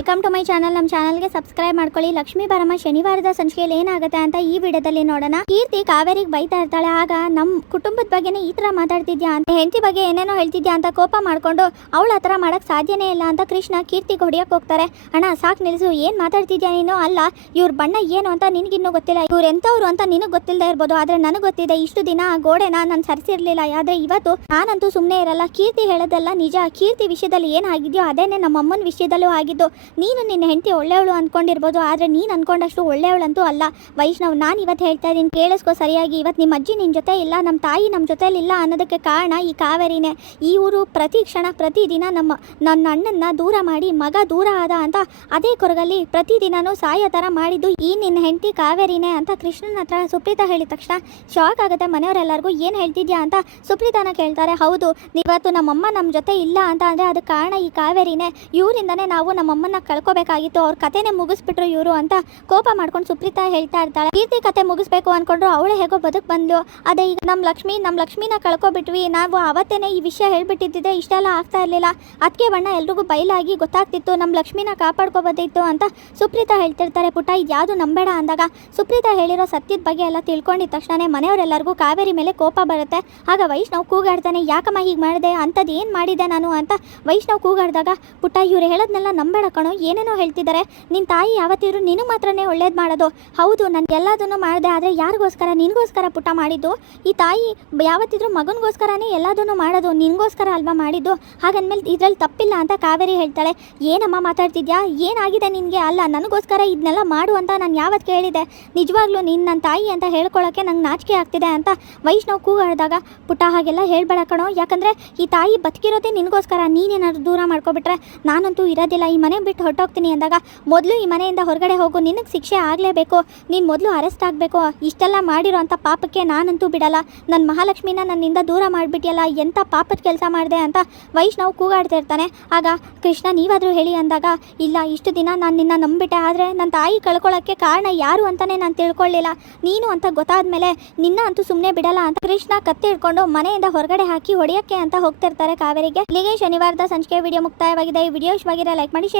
Welcome to my channel. ನಮ್ಮ ಚಾನಲ್ಗೆ subscribe ಮಾಡ್ಕೊಳ್ಳಿ. ಲಕ್ಷ್ಮೀ ಬರಮ್ಮ ಶನಿವಾರದ ಸಂಚಿಕೆಯಲ್ಲಿ ಏನಾಗುತ್ತೆ ಅಂತ ಈ ವಿಡಿಯೋದಲ್ಲಿ ನೋಡೋಣ. ಕೀರ್ತಿ ಕಾವೇರಿಗೆ ಬೈತಾ ಇರ್ತಾಳೆ. ಆಗ ನಮ್ಮ ಕುಟುಂಬದ ಬಗ್ಗೆನೇ ಈ ತರ ಮಾತಾಡ್ತಿದ್ಯಾ ಅಂತ, ಹೆಂಡತಿ ಬಗ್ಗೆ ಏನೇನೋ ಹೇಳ್ತಿದ್ಯಾ ಅಂತ ಕೋಪ ಮಾಡ್ಕೊಂಡು ಅವಳ ಹತ್ರ ಮಾಡಕ್ ಸಾಧ್ಯನೇ ಇಲ್ಲ ಅಂತ ಕೃಷ್ಣ ಕೀರ್ತಿಗೆ ಹೊಡಿಯಕ್ಕೆ ಹೋಗ್ತಾರೆ. ಅಣ್ಣ ಸಾಕು ನಿಲ್ಸು, ಏನ್ ಮಾತಾಡ್ತಿದ್ಯಾ ನೀನು? ಅಲ್ಲ ಇವ್ರ ಬಣ್ಣ ಏನು ಅಂತ ನಿನಗಿನ್ನೂ ಗೊತ್ತಿಲ್ಲ, ಇವ್ರು ಎಂತವ್ರು ಅಂತ ನಿನಗೆ ಗೊತ್ತಿಲ್ಲದೆ ಇರ್ಬೋದು, ಆದ್ರೆ ನನಗೆ ಗೊತ್ತಿದೆ. ಇಷ್ಟು ದಿನ ಆ ಗೋಡೆನ ನಾನು ಸರಿಸಿರ್ಲಿಲ್ಲ, ಆದ್ರೆ ಇವತ್ತು ನಾನಂತೂ ಸುಮ್ಮನೆ ಇರಲ್ಲ. ಕೀರ್ತಿ ಹೇಳೋದೆಲ್ಲ ನಿಜ. ಕೀರ್ತಿ ವಿಷಯದಲ್ಲಿ ಏನಾಗಿದ್ಯೋ ಅದೇನೆ ನಮ್ಮ ಅಮ್ಮನ ವಿಷಯದಲ್ಲೂ ಆಗಿದ್ದು. ನೀನು ನಿನ್ನ ಹೆಂಡತಿ ಒಳ್ಳೆಯವಳು ಅನ್ಕೊಂಡಿರ್ಬೋದು, ಆದರೆ ನೀನು ಅನ್ಕೊಂಡಷ್ಟು ಒಳ್ಳೆಯವಳಂತೂ ಅಲ್ಲ. ವೈಷ್ಣವ್, ನಾನು ಇವತ್ತು ಹೇಳ್ತಾ ಇದ್ದೀನಿ, ಕೇಳಿಸ್ಕೋ ಸರಿಯಾಗಿ. ಇವತ್ತು ನಿಮ್ಮ ಅಜ್ಜಿ ನಿನ್ನ ಜೊತೆ ಇಲ್ಲ, ನಮ್ಮ ತಾಯಿ ನಮ್ಮ ಜೊತೆಲಿಲ್ಲ ಅನ್ನೋದಕ್ಕೆ ಕಾರಣ ಈ ಕಾವೇರಿನೇ. ಈ ಊರು ಪ್ರತಿ ಕ್ಷಣ ಪ್ರತಿದಿನ ನನ್ನ ಅಣ್ಣನ್ನ ದೂರ ಮಾಡಿ ಮಗ ದೂರ ಆದ ಅಂತ ಅದೇ ಕೊರಗಲ್ಲಿ ಪ್ರತಿದಿನನೂ ಸಾಯೋ ಥರ ಮಾಡಿದ್ದು ಈ ನಿನ್ನ ಹೆಂಡತಿ ಕಾವೇರಿನೇ ಅಂತ ಕೃಷ್ಣನ ಹತ್ರ ಸುಪ್ರೀತಾ ಹೇಳಿದ ತಕ್ಷಣ ಶಾಕ್ ಆಗುತ್ತೆ ಮನೆಯವರೆಲ್ಲರಿಗೂ. ಏನು ಹೇಳ್ತಿದ್ಯಾ ಅಂತ ಸುಪ್ರೀತಾನ ಕೇಳ್ತಾರೆ. ಹೌದು, ಇವತ್ತು ನಮ್ಮಮ್ಮ ನಮ್ಮ ಜೊತೆ ಇಲ್ಲ ಅಂತ ಅಂದರೆ ಅದಕ್ಕೆ ಕಾರಣ ಈ ಕಾವೇರಿನೇ. ಇವರಿಂದನೇ ನಾವು ನಮ್ಮಮ್ಮನ ಕಳ್ಕೋಬೇಕಾಗಿತ್ತು, ಅವ್ರ ಕತೆನೇ ಮುಗಿಸ್ಬಿಟ್ರು ಇವರು ಅಂತ ಕೋಪ ಮಾಡ್ಕೊಂಡು ಸುಪ್ರೀತಾ ಹೇಳ್ತಾ ಇರ್ತಾಳೆ. ಕೀರ್ತಿ ಕತೆ ಮುಗಿಸ್ಬೇಕು ಅನ್ಕೊಂಡ್ರು, ಅವಳೇ ಹೇಗೋ ಬದುಕು ಬಂದ್ಲು. ಅದೇ ಈಗ ನಮ್ಮ ಲಕ್ಷ್ಮಿನ ಕಳ್ಕೊಬಿಟ್ವಿ. ನಾವು ಅವತ್ತೇನೆ ಈ ವಿಷಯ ಹೇಳ್ಬಿಟ್ಟಿದ್ದೆ, ಇಷ್ಟೆಲ್ಲ ಆಗ್ತಾ ಇರಲಿಲ್ಲ. ಅದಕ್ಕೆ ಬಣ್ಣ ಎಲ್ರಿಗೂ ಬಯಲಾಗಿ ಗೊತ್ತಾಗ್ತಿತ್ತು, ನಮ್ಮ ಲಕ್ಷ್ಮಿನ ಕಾಪಾಡ್ಕೋಬೋದಿತ್ತು ಅಂತ ಸುಪ್ರೀತಾ ಹೇಳ್ತಿರ್ತಾರೆ. ಪುಟ್ಟ, ಇದು ಯಾವುದು ನಂಬೇಡ ಅಂದಾಗ ಸುಪ್ರೀತಾ ಹೇಳಿರೋ ಸತ್ಯದ ಬಗ್ಗೆ ಎಲ್ಲ ತಿಳ್ಕೊಂಡಿದ ತಕ್ಷಣ ಮನೆಯವರೆಲ್ಲರಿಗೂ ಕಾವೇರಿ ಮೇಲೆ ಕೋಪ ಬರುತ್ತೆ. ಆಗ ವೈಷ್ಣವ್ ಕೂಗಾಡ್ತಾನೆ, ಯಾಕಮ್ಮ ಹೀಗೆ ಮಾಡಿದೆ, ಅಂಥದ್ದು ಏನು ಮಾಡಿದೆ ನಾನು ಅಂತ ವೈಷ್ಣವ್ ಕೂಗಾಡಿದಾಗ, ಪುಟ್ಟ ಇವ್ರು ಹೇಳೋದನ್ನೆಲ್ಲ ನಂಬೇಡ ಕಣೋ, ಏನೇನೋ ಹೇಳ್ತಿದ್ದಾರೆ. ನಿನ್ನ ತಾಯಿ ಯಾವತ್ತಿದ್ರು ನೀನು ಮಾತ್ರನೇ ಒಳ್ಳೇದು ಮಾಡೋದು. ಹೌದು, ನಾನು ಎಲ್ಲದನ್ನು ಮಾಡಿದೆ, ಆದರೆ ಯಾರಿಗೋಸ್ಕರ? ನಿನಗೋಸ್ಕರ ಪುಟ್ಟ ಮಾಡಿದ್ದು. ಈ ತಾಯಿ ಯಾವತ್ತಿದ್ರು ಮಗನಿಗೋಸ್ಕರನೇ ಎಲ್ಲದನ್ನು ಮಾಡೋದು, ನಿನಗೋಸ್ಕರ ಅಲ್ವಾ ಮಾಡಿದ್ದು. ಹಾಗಂದ್ಮೇಲೆ ಇದರಲ್ಲಿ ತಪ್ಪಿಲ್ಲ ಅಂತ ಕಾವೇರಿ ಹೇಳ್ತಾಳೆ. ಏನಮ್ಮ ಮಾತಾಡ್ತಿದ್ಯಾ, ಏನಾಗಿದೆ ನಿನಗೆ? ಅಲ್ಲ, ನನಗೋಸ್ಕರ ಇದನ್ನೆಲ್ಲ ಮಾಡು ಅಂತ ನಾನು ಯಾವತ್ತು ಕೇಳಿದೆ? ನಿಜವಾಗ್ಲೂ ನೀನು ನನ್ನ ತಾಯಿ ಅಂತ ಹೇಳ್ಕೊಳ್ಳೋಕ್ಕೆ ನಂಗೆ ನಾಚಿಕೆ ಆಗ್ತಿದೆ ಅಂತ ವೈಷ್ಣವ್ ಕೂಗಾಡಿದಾಗ, ಪುಟ್ಟ ಹಾಗೆಲ್ಲ ಹೇಳ್ಬೇಡ ಕಣೋ, ಯಾಕಂದರೆ ಈ ತಾಯಿ ಬದುಕಿರೋದೇ ನಿನಗೋಸ್ಕರ. ನೀನೇನಾದ್ರು ದೂರ ಮಾಡ್ಕೊಬಿಟ್ರೆ ನಾನಂತೂ ಇರೋದಿಲ್ಲ, ಈ ಮನೆ ಬಿಟ್ಟು ಹೊರಟೋಗ್ತೀನಿ ಅಂದಾಗ, ಮೊದಲು ಈ ಮನೆಯಿಂದ ಹೊರಗಡೆ ಹೋಗು, ನಿನಗೆ ಶಿಕ್ಷೆ ಆಗಲೇಬೇಕು, ನೀನು ಮೊದಲು ಅರೆಸ್ಟ್ ಆಗಬೇಕು. ಇಷ್ಟೆಲ್ಲ ಮಾಡಿರೋ ಅಂಥ ಪಾಪಕ್ಕೆ ನಾನಂತೂ ಬಿಡಲ್ಲ. ನನ್ನ ಮಹಾಲಕ್ಷ್ಮಿನ ನನ್ನಿಂದ ದೂರ ಮಾಡಿಬಿಟ್ಟಿಯಲ್ಲ, ಎಂಥ ಪಾಪದ ಕೆಲಸ ಮಾಡಿದೆ ಅಂತ ವೈಷ್ಣವ್ ಕೂಗಾಡ್ತಿರ್ತಾನೆ. ಆಗ ಕೃಷ್ಣ, ನೀವಾದರೂ ಹೇಳಿ ಅಂದಾಗ, ಇಲ್ಲ ಇಷ್ಟು ದಿನ ನಾನು ನಿನ್ನ ನಂಬಿಟ್ಟೆ, ಆದರೆ ನನ್ನ ತಾಯಿ ಕಳ್ಕೊಳ್ಳೋಕ್ಕೆ ಕಾರಣ ಯಾರು ಅಂತಲೇ ನಾನು ತಿಳ್ಕೊಳ್ಳಿಲ್ಲ. ನೀನು ಅಂತ ಗೊತ್ತಾದ ಮೇಲೆ ನಿನ್ನ ಅಂತೂ ಸುಮ್ಮನೆ ಬಿಡಲ್ಲ ಅಂತ ಕೃಷ್ಣ ಕತ್ತಿ ಹಿಡ್ಕೊಂಡು ಮನೆಯಿಂದ ಹೊರಗಡೆ ಹಾಕಿ ಹೊಡೆಯೋಕ್ಕೆ ಅಂತ ಹೋಗ್ತಿರ್ತಾರೆ ಕಾವೇರಿಗೆ. ಇಲ್ಲಿಗೆ ಶನಿವಾರದ ಸಂಚಿಕೆ ವಿಡಿಯೋ ಮುಕ್ತಾಯವಾಗಿದೆ. ಈ ವಿಡಿಯೋ ಇಷ್ಟವಾಗಿದ್ರೆ ಲೈಕ್ ಮಾಡಿ.